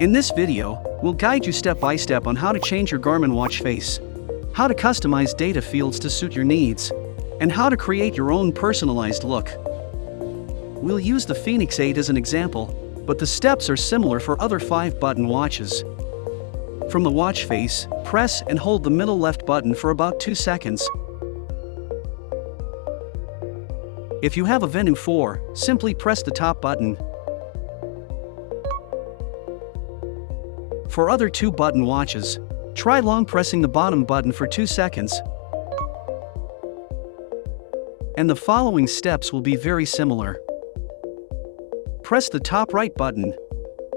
In this video, we'll guide you step by step on how to change your Garmin watch face, how to customize data fields to suit your needs, and how to create your own personalized look. We'll use the fēnix 8 as an example, but the steps are similar for other 5-button watches. From the watch face, press and hold the middle left button for about 2 seconds. If you have a Venu 4, simply press the top button. For other 2-button watches, try long pressing the bottom button for 2 seconds. And the following steps will be very similar. Press the top right button,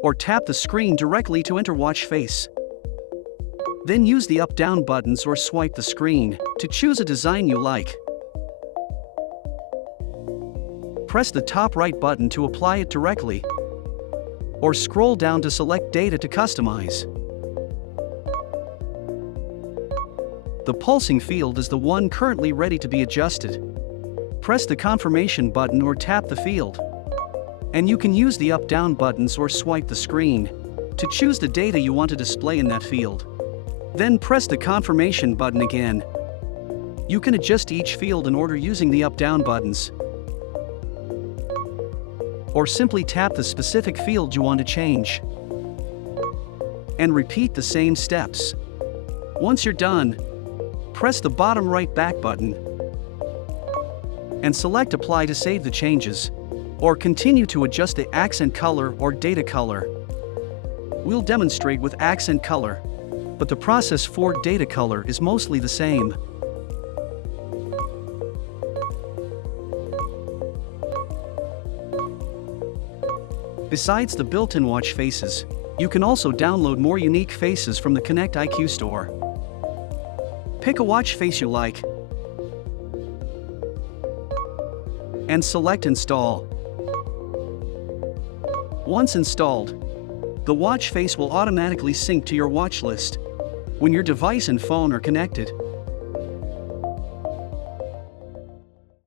or tap the screen directly to enter watch face. Then use the up-down buttons or swipe the screen to choose a design you like. Press the top right button to apply it directly, or scroll down to select data to customize. The pulsing field is the one currently ready to be adjusted. Press the confirmation button or tap the field. And you can use the up-down buttons or swipe the screen to choose the data you want to display in that field. Then press the confirmation button again. You can adjust each field in order using the up-down buttons, or simply tap the specific field you want to change. And repeat the same steps. Once you're done, press the bottom right back button and select Apply to save the changes, or continue to adjust the accent color or data color. We'll demonstrate with accent color, but the process for data color is mostly the same. Besides the built-in watch faces, you can also download more unique faces from the Connect IQ store. Pick a watch face you like and select Install. Once installed, the watch face will automatically sync to your watch list when your device and phone are connected.